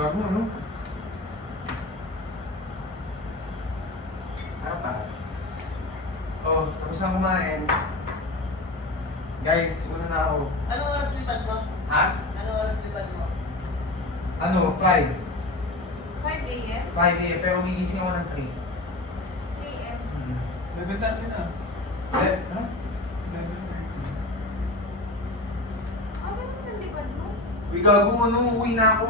Gago, ano? Sarap ah. Oh, tapos na kumain. Guys, una na ako. Anong oras lipad mo? Ha? Anong oras lipad mo? Ano? 5. 5 a.m.? 5 a.m. Pero gigising ako ng 3. 3 a.m. Bebenta rin na. Eh, ha? Ano naman ang lipad mo? Uy, gago, ano? Uwi na ako.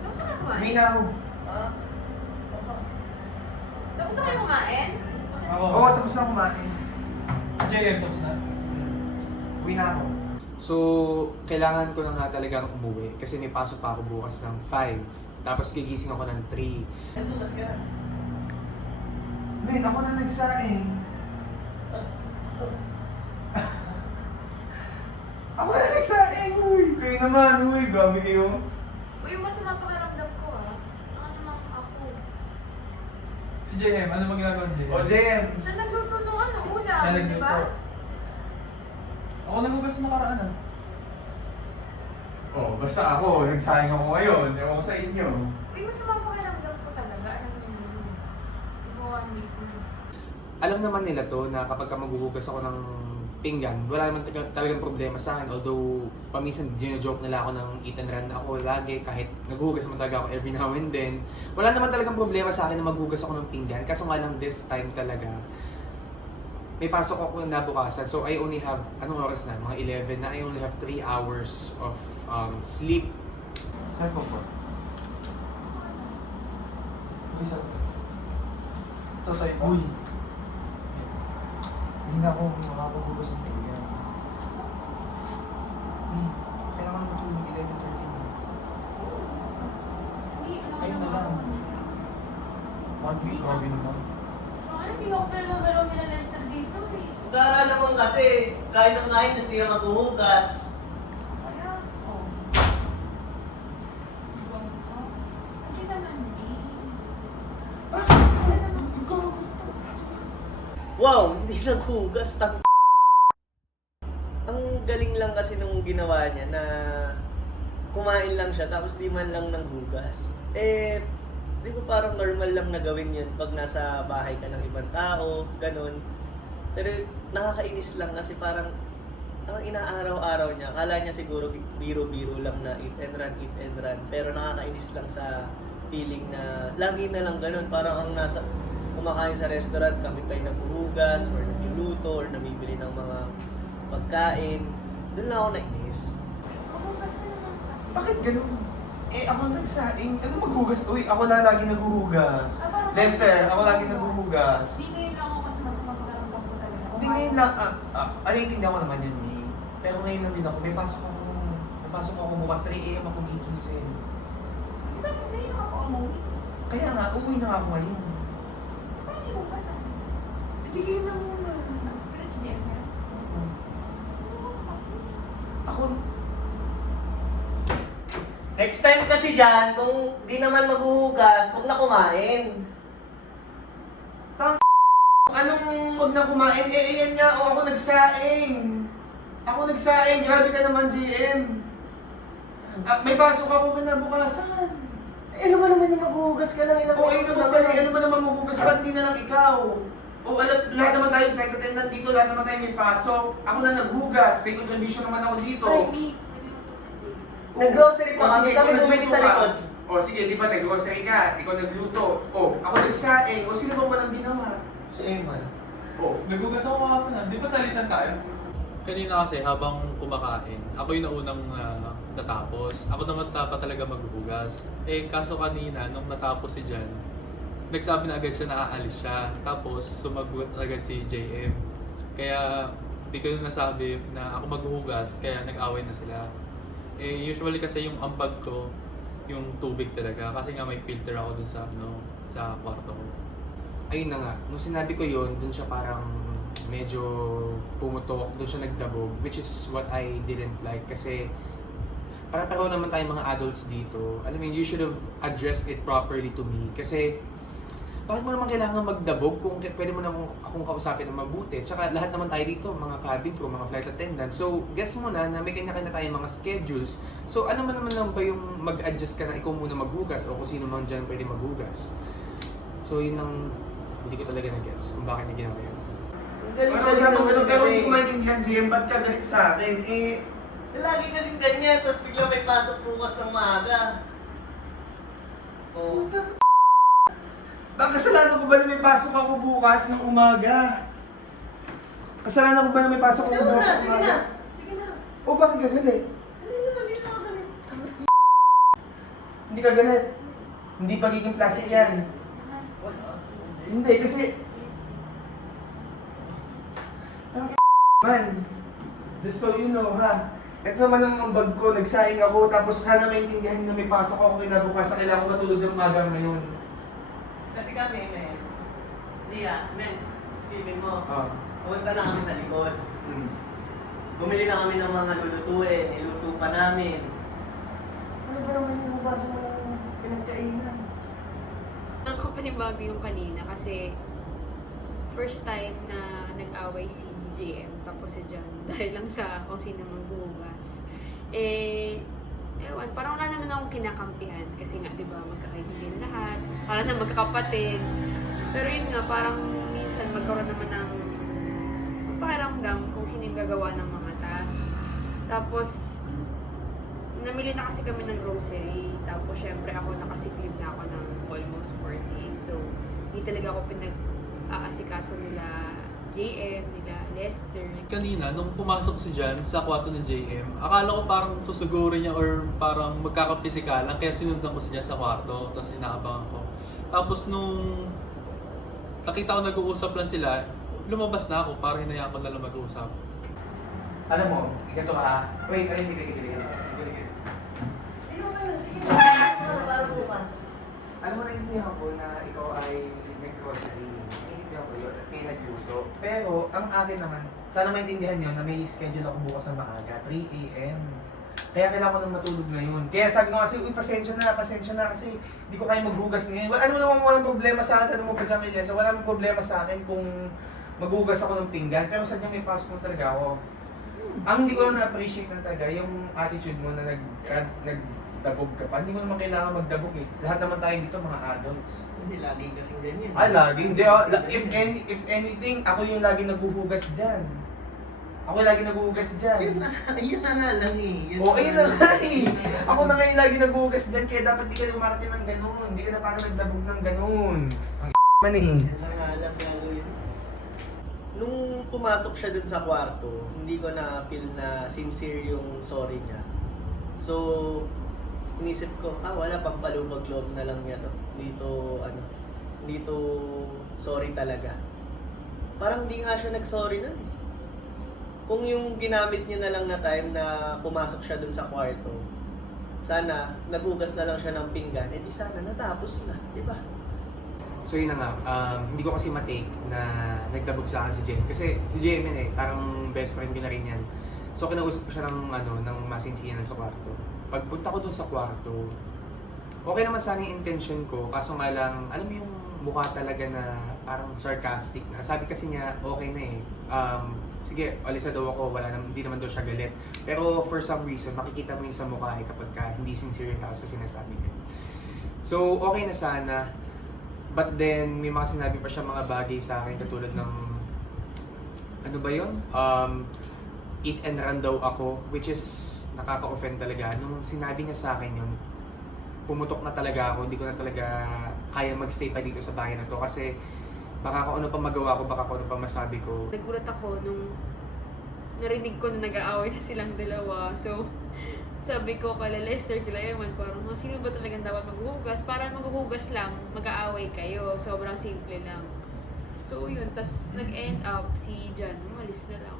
Tapos na kayo Uwi kumain? na ako. Ha? Tapos na kayo kumain? Ako. Oo, tapos na kumain. Si JM tapos na. Uwi na ako. So, kailangan ko na nga talagang umuwi kasi may pasok pa ako bukas ng 5. Tapos gigising ako ng 3. Nagbukas ka na. Men, ako na nagsaing. Ako na nagsaing, uy. Kayo naman, uy. Gabi kayo. Uy, masama pakiramdam ko ah. Ano naman ako? Si JM, ano bang ginagawa ni JM? O, JM. Siya nagluto nung ano, ulam, Siya di nagluto. ba? Ako nagugas mo nakaraan ah. Oh, basta ako. Nagsayang ako ngayon. Ewan ko sa inyo. Uy, masama pakiramdam ko talaga. Alam mo yun. Ibawan ko. Alam naman nila to na kapag ka maghuhugas ako ng pinggan, wala naman talagang problema sa akin. Although, paminsan gino-joke nila ako ng eat and run ako lagi kahit naghuhugas naman talaga ako every now and then. Wala naman talagang problema sa akin na maghuhugas ako ng pinggan. Kaso nga lang this time talaga, may pasok ako na bukasan. So I only have, anong oras na? Mga 11 na. I only have 3 hours of sleep. Saan ko po? Uy, saan? Ito sa iba. Uy. Hindi na ako makapaghugas ng pinggan. Uy, kailangan ko matulog 11:30 na. Uy, alam mo Ayun na lang. 1 week, grabe naman. Ano, hindi ako pinagagalaw nila Lester dito eh. Gara naman kasi, kahit ng 9, hindi ka maghuhugas. Kaya, oh. Kasi naman eh. Kasi naman Wow, hindi naghugas. Ang galing lang kasi nung ginawa niya na kumain lang siya tapos di man lang naghugas. Eh, di ba parang normal lang na gawin yun pag nasa bahay ka ng ibang tao, ganun. Pero nakakainis lang kasi parang ang inaaraw-araw niya, akala niya siguro biro-biro lang na eat and run. Pero nakakainis lang sa feeling na lagi na lang ganun. Parang ang nasa kumakain sa restaurant, kami pa yung naghuhugas or nagluluto or namibili ng mga pagkain. Doon lang ako nainis. Mabukas na naman kasi. Bakit ganun? Eh, ako nagsaing. Ano maghugas? Uy, ako na lagi naghuhugas. Lester, ako lagi naghuhugas. Di ngayon lang ako kasi masama pakiramdam ko talaga. Hindi ngayon na, naiintindihan ko naman yun, Di. Pero ngayon na din ako, may pasok ako bukas, 3 a.m. ako gigising. Bakit ngayon ako umuwi? Kaya nga, umuwi na nga ako ngayon. Paano yung basa? Hindi kayo na muna. Pero si James, ha? Ano kasi? Ako, Next time kasi dyan, kung di naman maghuhugas, huwag na kumain. anong wag na kumain? Eh, ayan nga, ako nagsaing. Grabe ka naman, GM. May pasok ako kinabukasan. Eh, ano ba naman yung maghuhugas ka lang? O, ano ba pala, ano ba naman maghugas? Ba't di na lang ikaw? O, lahat naman tayo affected and nandito, lahat naman tayo may pasok. Ako na naghugas, may contribution naman ako dito. Ay, nag-grocery pa kami, kami bumili sa likod. O sige, di ba nag-grocery ka, ikaw nagluto. O, ako nagsaing. O, sino bang walang ginawa? Si Eman. O, Nagugas ako kahapon ah. Di ba salitan tayo? Kanina kasi habang kumakain, ako yung naunang natapos. Ako naman dapat talaga maghuhugas. Eh kaso kanina, nung natapos si Jan, nagsabi na agad siya na aalis siya. Tapos sumagot agad si JM. Kaya di ko na nasabi na ako maghuhugas, kaya nag-away na sila. Eh usually kasi yung ambag ko, yung tubig talaga. Kasi nga may filter ako dun sa, sa kwarto ko. Ayun na nga, nung sinabi ko yun, dun siya parang medyo pumutok, dun siya nagdabog, which is what I didn't like kasi para naman tayong mga adults dito. Alam mo, you should have addressed it properly to me kasi bakit mo naman kailangan magdabog kung pwede mo naman akong kausapin ng mabuti? Tsaka lahat naman tayo dito, mga cabin crew, mga flight attendants. So, gets mo na may kanya-kanya tayong mga schedules. So, ano man naman lang ba yung mag-adjust ka na ikaw muna maghugas o kung sino man dyan pwede maghugas? So, yun ang hindi ko talaga na-gets kung bakit niya ginawa yun. Ang galing Ano kasi usapan naman ko pero kasi. hindi ko maintindihan, GM, ba't ka galit sa akin? Lagi kasing ganyan, tapos bigla may pasok bukas ng maaga. Oh. Baka kasalanan ko ba na may pasok ako bukas ng umaga? Kasalanan ko ba na may pasok ako bukas ng Sige umaga? na. Sige na. O bakit ka galit? Hindi na ako galit. Hindi ka galit. Hindi pagiging plastic yan. Hindi, kasi... Ang man. Just so you know, ha? Ito naman ang bag ko, nagsaing ako, tapos sana maintindihan na may pasok ako kinabukasan, kailangan ko matulog ng umaga ngayon. Kasi kami, men. Men, isipin mo. Ah. Pumunta na kami sa likod. Hmm. Bumili na kami ng mga lulutuin, niluto pa namin. Ano ba naman yung hugasan mo ng pinagkainan? Nakakapanibago yung kanina kasi first time na nag-away si JM tapos si John dahil lang sa kung sino maghuhugas. Ewan, parang wala naman akong kinakampihan kasi nga, di ba, magkakaibigan lahat, parang na magkakapatid. Pero yun nga, parang minsan magkaroon naman ng pakiramdam kung sino yung gagawa ng mga task. Tapos, namili na kasi kami ng grocery. Tapos, syempre ako nakasiklib na ako ng almost 4 days. So, hindi talaga ako pinag-aasikaso nila JM, nila Lester. Kanina, nung pumasok si Jan sa kwarto ni JM, akala ko parang susugurin niya or parang magkakapisikalan, kaya sinundan ko si Jan sa kwarto, tapos inaabangan ko. Tapos nung nakita ko nag-uusap lang sila, lumabas na ako, parang hinayaan ko na lang mag-uusap. Alam mo, ikato ka. Wait, hindi ka. Sige kayo, sige. Para bukas. Alam mo, naiintindihan ko na ikaw ay nag-grocery. Naiintindihan ko yun at kayo nagluto. Pero, ang akin naman, sana maintindihan nyo na may schedule ako bukas ng maaga, 3 a.m. Kaya kailangan ko nang matulog ngayon. Kaya sabi ko kasi, uy, pasensya na kasi hindi ko kaya maghugas ngayon. Ano mo naman walang problema sa akin, ano mo pa dyan kay Jessa, wala namang problema sa akin kung maghugas ako ng pinggan. Pero sadyang may pasok mo talaga ako. Ang hindi ko lang na-appreciate na talaga, yung attitude mo na nagdabog ka pa. Hindi mo naman kailangan magdabog eh. Lahat naman tayo dito mga adults. Hindi, lagi kasing ganyan. Lagi. Hindi, if anything, ako yung lagi naghuhugas dyan. Ako yung lagi naghuhugas dyan. Yun na nga lang eh. Ayun na nga eh. Ako na nga yung lagi naghuhugas dyan, kaya dapat di ka na umarating ng ganun. Hindi ka na parang nagdabog ng ganun. Ang man eh. Yun na nga lang gagawin. Nung pumasok siya dun sa kwarto, hindi ko na-feel na sincere yung sorry niya. So, inisip ko, wala, pang palubag-loob na lang yan. Dito, sorry talaga. Parang di nga siya nag-sorry nun eh. Kung yung ginamit niya na lang na time na pumasok siya dun sa kwarto, sana naghugas na lang siya ng pinggan, di sana natapos na, di ba? So yun na nga, hindi ko kasi matake na nagdabog sa akin si Jen. Kasi si Jen yun parang best friend ko na rin yan. So kinausap ko siya ng masinsinan sa kwarto. Pagpunta ko dun sa kwarto, okay naman sana yung intention ko, kaso nga lang, alam mo yung mukha talaga na parang sarcastic na. Sabi kasi niya, okay na eh. Sige, alis na daw ako, hindi naman daw siya galit. Pero for some reason, makikita mo yung sa mukha kapag hindi sincere yung tao sa sinasabi niya. So okay na sana. But then, may mga sinabi pa siya mga bagay sa akin katulad ng, ano ba yun? Eat and run daw ako, which is nakaka-offend talaga. Nung sinabi niya sa akin yun, pumutok na talaga ako, hindi ko na talaga kaya magstay pa dito sa bahay na to kasi baka kung ano pa magawa ko, baka kung ano pa masabi ko. Nagulat ako nung narinig ko na nag-aaway na silang dalawa. So, sabi ko kala Lester, kila Eman, parang sino ba talagang dapat maghuhugas? Para maghuhugas lang, mag-aaway kayo. Sobrang simple lang. So yun, tas nag-end up si John, umalis na lang.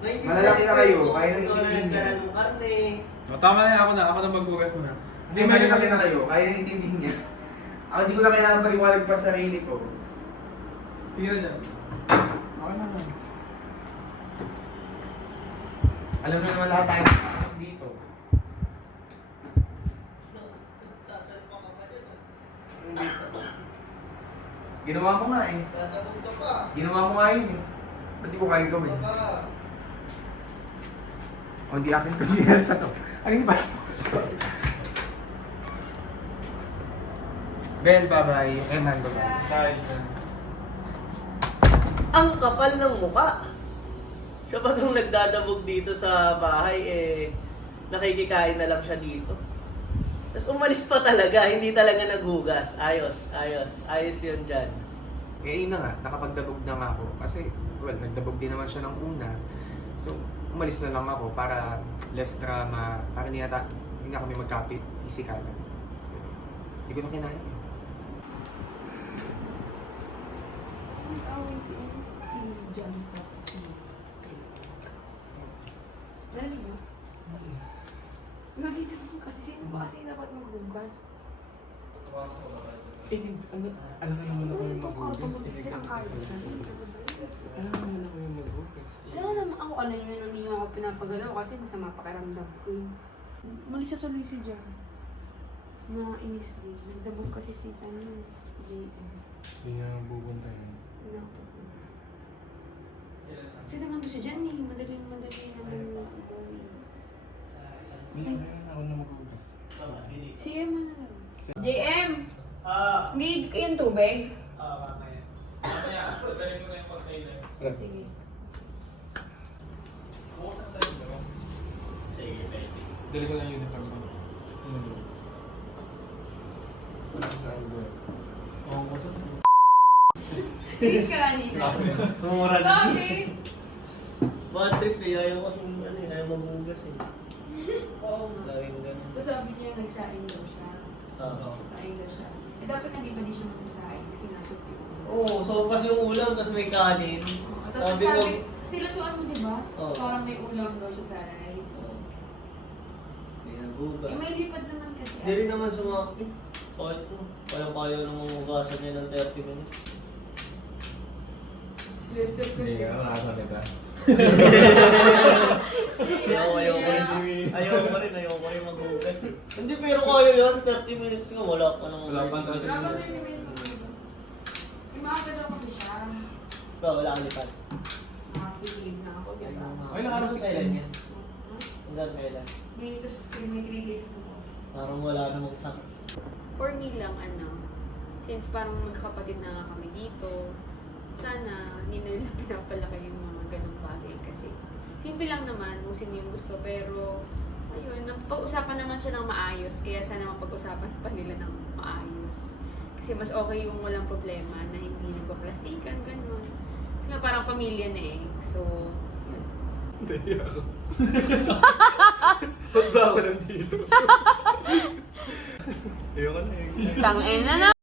Malalaki na kayo, kaya nang iintindihin niya. ng karne. Tama na, ako na magbukas muna. Hindi, malalaki na kayo, kaya nang intindihin niya. Ako hindi ko na kailangan paliwanag pa sa sarili ko. Sige na dyan. Okay na. Alam mo naman lahat tayo dito. Sasalpa ka pa dyan. Ginawa mo nga eh. Tatabog ka pa. Ginawa mo nga yun eh. Ba't di ko kaya gawin? O, hindi akin to. Sinara sa to. Ano yung pass mo? Bel, bye-bye. Eman, bye-bye. Bye. Ang kapal ng mukha. Siya ba itong nagdadabog dito sa bahay, nakikikain na lang siya dito. Tapos umalis pa talaga, hindi talaga naghugas. Ayos yun dyan. Eh, yun na nga, nakapagdabog na nga ako. Kasi, well, nagdabog din naman siya ng una. So, umalis na lang ako para less drama, para hindi na kami magkapit isikalan. Hindi ko na kinaya. Nag-away si John po. Dali mo? Lagi naman kasi sino ba kasi dapat maghugas? Alam mo naman ako yung Ito ka, magugas. pag-gusto ang kaya siya. Alam mo naman ako yung magugas. Kaya naman ako, alam nyo nang hindi nyo ako pinapagalaw kasi masama pakiramdam ko eh. Malis sa tuloy si John. Na inis din. Nagdabog kasi si JM. Hindi niya bubunta yun. Naku. Kasi naman doon si John eh. Madali naman yung gawin. Hindi ako na magugas. Si Emma na lang. JM! Ah, Hindi ko yung tubig? mamaya. Sige. Sige, baby. Dali ko lang yung uniform mo. Oo, ko to. Tiis ka kanina. Mura na. Bakit? Bad trip eh, ayaw ayaw maghugas eh. Oo nga. Laging ganun. Tapos sabi niya nagsaing daw siya. Oo. Nagsaing daw siya. Eh dapat hindi ba di siya magsasaing kasi nasok yun. Oo, sopas yung ulam, tapos may kanin. Tapos Sabi mo, sabi, stilutuan mo diba? Oo. Parang may ulam daw siya sa rice. may naghugas. Eh may lipad naman kasi. Hindi rin naman sumakit. Kahit mo, kaya namang hugasan niya ng 30 minutes. Lester ko Hindi siya. ka, makasali ka. Ayaw ko rin maghugas eh. Hindi, pero kaya yan, 30 minutes nga, wala pa naman. Wala pa 30 Wala ba minutes. rin naman yung maaga daw kasi siya. Wala kang lipat. Nakasilib na ako, diba? Ay, nakaras kailan yan? Hanggang kailan? May 3 days na ako. Parang wala namang sakit. For me lang, since parang magkakapatid na nga kami dito, sana hindi na nila pinapalaki yung mga ganong bagay kasi simple lang naman kung sino yung gusto pero ayun, pag-usapan naman siya ng maayos kaya sana mapag-usapan pa nila ng maayos kasi mas okay yung walang problema na hindi nagpa-plastikan, ganun kasi nga parang pamilya na eh so yun. Hindi ako. Ba't ba ako nandito? Ayoko na eh. Tangina na!